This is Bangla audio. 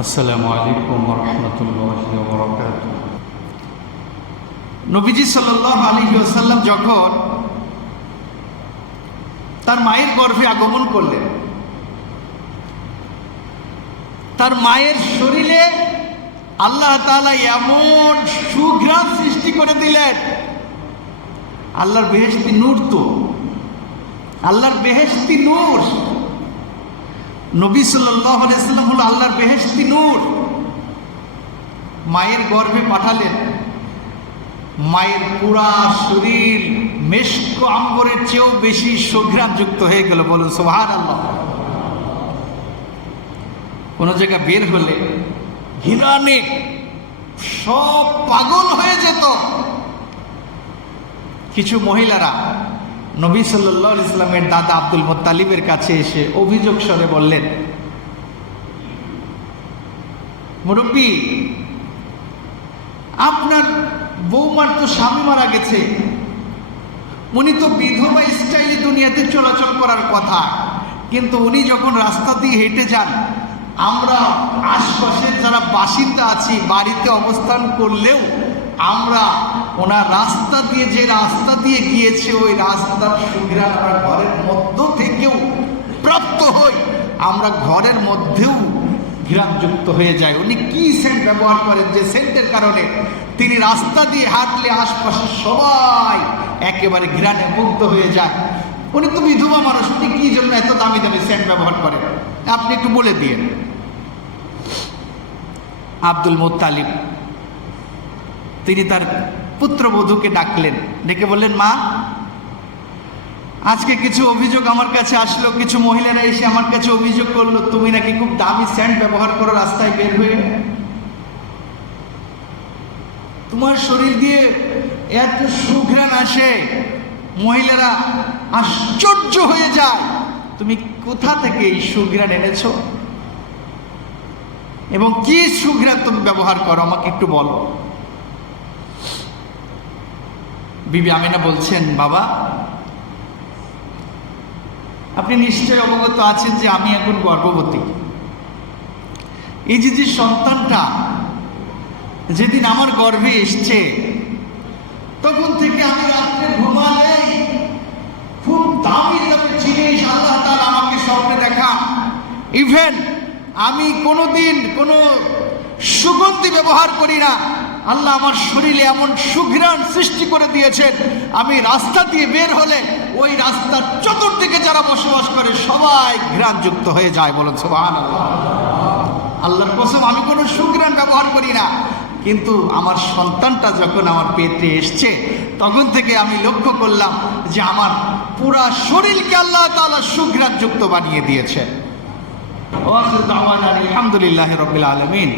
আসসালামু আলাইকুম ওয়া রাহমাতুল্লাহি ওয়া বারাকাতুহু। নবীজি সাল্লাল্লাহু আলাইহি ওয়াসাল্লাম যখন তার মায়ের গর্ভে আগমন করলেন, তার মায়ের শরীরে আল্লাহ তাআলা এমন সুঘ্রাণ সৃষ্টি করে দিলেন। আল্লাহর বেহেশতি নূর, তো আল্লাহর বেহেশতি নূর, নবী সাল্লাল্লাহু আলাইহি ওয়াসাল্লাম হলো আল্লাহর বেহেশতি নূর। মায়ের গর্ভে পাঠালেন, মায়ের পুরা শরীর মেশক আম্বরের চেয়েও বেশি সুঘ্রাণ যুক্ত হয়ে গেল। বলুন সুবহানাল্লাহ। কোন জায়গা বের হলে ঘিরানে সব পাগল হয়ে যেত। কিছু মহিলারা নবী সাল্লাল্লাহু আলাইহি ওয়াসাল্লামের দাদা আব্দুল মুত্তালিবের কাছে এসে অভিযোগ স্বরে বললেন, মুরব্বী, আপনার বৌমার তো স্বামী মারা গেছে, উনি তো বিধবা স্টাইলে দুনিয়াতে চলাচল করার কথা, কিন্তু উনি যখন রাস্তা দিয়ে হেঁটে যান, আমরা আশপাশের যারা বাসিন্দা আছি বাড়িতে অবস্থান করলেও আমরা ওনার রাস্তা দিয়ে, যে রাস্তা দিয়ে গিয়েছে ওই রাস্তার সুঘ্রাণ আমরা ঘরের মধ্য থেকেও প্রাপ্ত হই, আমরা ঘরের মধ্যেও ঘ্রাণযুক্ত হয়ে যায়। উনি কি সেন্ট ব্যবহার করেন, যে সেন্টের কারণে তিনি রাস্তা দিয়ে হাঁটলে আশপাশের সবাই একেবারে ঘ্রাণে মুগ্ধ হয়ে যায়। উনি তো বিধবা মানুষ, উনি কি জন্য এত দামি দামি সেন্ট ব্যবহার করেন, আপনি একটু বলে দিয়ে। আব্দুল মুত্তালিব তিনি তার পুত্রবধূকে ডাকলেন, ডেকে বললেন, মা, আজকে কিছু অভিযোগ আমার কাছে আসলো, কিছু মহিলারা এসে আমার কাছে অভিযোগ করলো তুমি নাকি খুব দামি সেন্ট ব্যবহার করো রাস্তায় বের হয়ে, তোমার শরীর দিয়ে এত সুঘ্রাণ আসে, মহিলারা আশ্চর্য হয়ে যায়, তুমি কোথা থেকে এই সুঘ্রাণ এনেছো এবং কি সুঘ্রাণ তুমি ব্যবহার করো, আমাকে একটু বলো। বিবি আমিনা বলছেন, বাবা, আপনি নিশ্চয় অবগত আছেন যে আমি এখন গর্ভবতী। এই যে সন্তানটা যেদিন আমার গর্ভে এসছে, তখন থেকে আমি রাত্রে ঘুমালে খুব দামি দামি জিনিস আল্লাহ তাআলা আমাকে স্বপ্নে দেখান। ইভেন আমি কোনোদিন কোনো সুগন্ধি ব্যবহার করি না, আল্লাহ আমার শরীরে এমন সুঘ্রাণ সৃষ্টি করে দিয়েছেন, আমি রাস্তা দিয়ে বের হলে ওই রাস্তার চতুর্দিকে যারা বসবাস করে সবাই ঘ্রাণযুক্ত হয়ে যায়। বলুন সুবহানাল্লাহ। আল্লাহর কসম, আমি কোনো সুঘ্রাণ ব্যবহার করি না, কিন্তু আমার সন্তানটা যখন আমার পেটে এসছে তখন থেকে আমি লক্ষ্য করলাম যে আমার পুরা শরীরকে আল্লাহ তাআলা সুঘ্রাণযুক্ত বানিয়ে দিয়েছেন। ওয়া আখিরু দাওয়ানা আলহামদুলিল্লাহি রাব্বিল আলামিন।